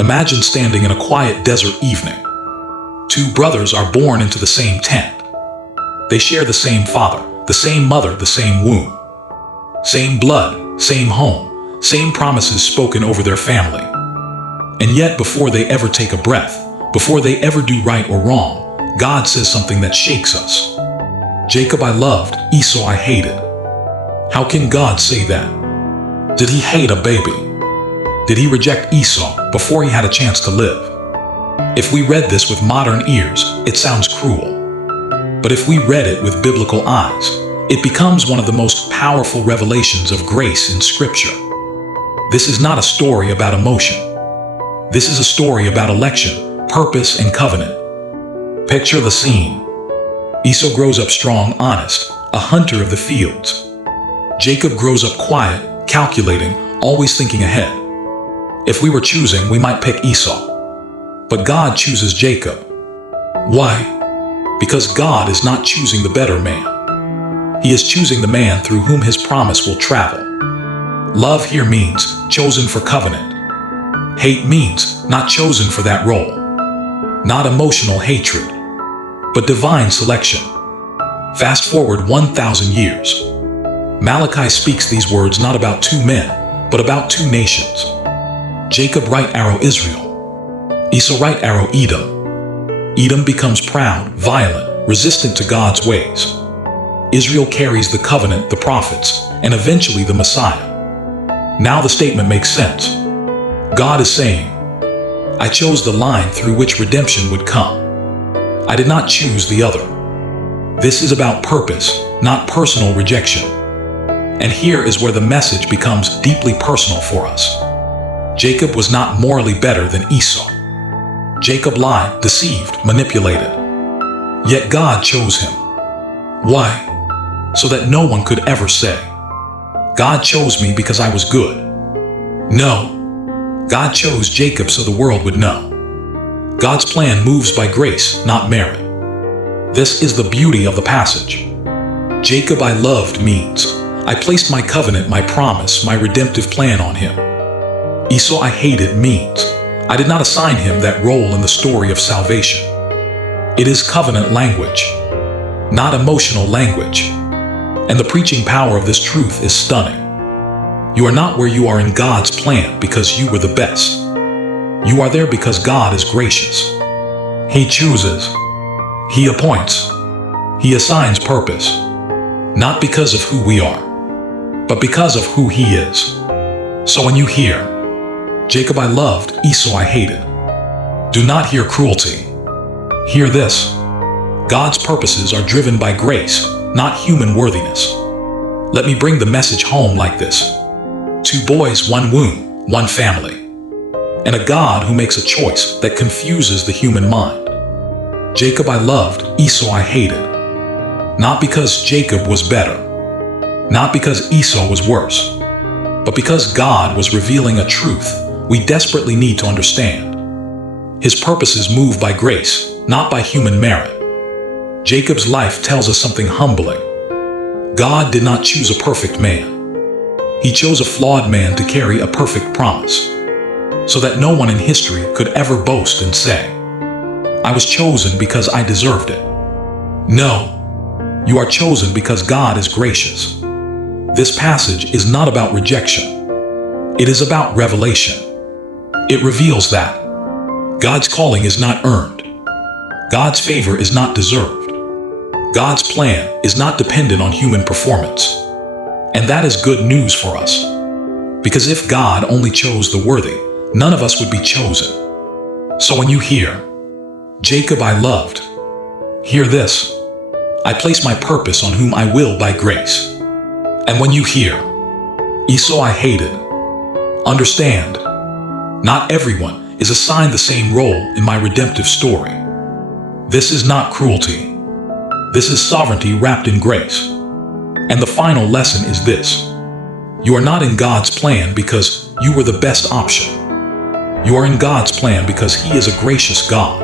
Imagine standing in a quiet desert evening. Two brothers are born into the same tent. They share the same father, the same mother, the same womb. Same blood, same home, same promises spoken over their family. And yet before they ever take a breath, before they ever do right or wrong, God says something that shakes us. Jacob I loved, Esau I hated. How can God say that? Did he hate a baby? Did he reject Esau before he had a chance to live? If we read this with modern ears, it sounds cruel. But if we read it with biblical eyes, it becomes one of the most powerful revelations of grace in Scripture. This is not a story about emotion. This is a story about election, purpose, and covenant. Picture the scene. Esau grows up strong, honest, a hunter of the fields. Jacob grows up quiet, calculating, always thinking ahead. If we were choosing, we might pick Esau. But God chooses Jacob. Why? Because God is not choosing the better man. He is choosing the man through whom his promise will travel. Love here means chosen for covenant. Hate means not chosen for that role. Not emotional hatred, but divine selection. Fast forward 1,000 years. Malachi speaks these words not about two men, but about two nations. Jacob right arrow Israel. Esau right arrow Edom. Edom becomes proud, violent, resistant to God's ways. Israel carries the covenant, the prophets, and eventually the Messiah. Now the statement makes sense. God is saying, I chose the line through which redemption would come. I did not choose the other. This is about purpose, not personal rejection. And here is where the message becomes deeply personal for us. Jacob was not morally better than Esau. Jacob lied, deceived, manipulated. Yet God chose him. Why? So that no one could ever say, God chose me because I was good. No. God chose Jacob so the world would know. God's plan moves by grace, not merit. This is the beauty of the passage. Jacob I loved means I placed my covenant, my promise, my redemptive plan on him. Esau I hated means I did not assign him that role in the story of salvation. It is covenant language, not emotional language. And the preaching power of this truth is stunning. You are not where you are in God's plan because you were the best. You are there because God is gracious. He chooses. He appoints. He assigns purpose. Not because of who we are, but because of who He is. So when you hear, Jacob I loved, Esau I hated, do not hear cruelty. Hear this. God's purposes are driven by grace, not human worthiness. Let me bring the message home like this. 2 boys, 1 womb, 1 family. And a God who makes a choice that confuses the human mind. Jacob I loved, Esau I hated. Not because Jacob was better. Not because Esau was worse. But because God was revealing a truth we desperately need to understand. His purposes move by grace, not by human merit. Jacob's life tells us something humbling. God did not choose a perfect man. He chose a flawed man to carry a perfect promise, so that no one in history could ever boast and say, I was chosen because I deserved it. No, you are chosen because God is gracious. This passage is not about rejection. It is about revelation. It reveals that God's calling is not earned. God's favor is not deserved. God's plan is not dependent on human performance. And that is good news for us. Because if God only chose the worthy, none of us would be chosen. So when you hear, Jacob I loved, hear this. I place my purpose on whom I will by grace. And when you hear, Esau I hated, understand, not everyone is assigned the same role in my redemptive story. This is not cruelty. This is sovereignty wrapped in grace. And the final lesson is this. You are not in God's plan because you were the best option. You are in God's plan because He is a gracious God.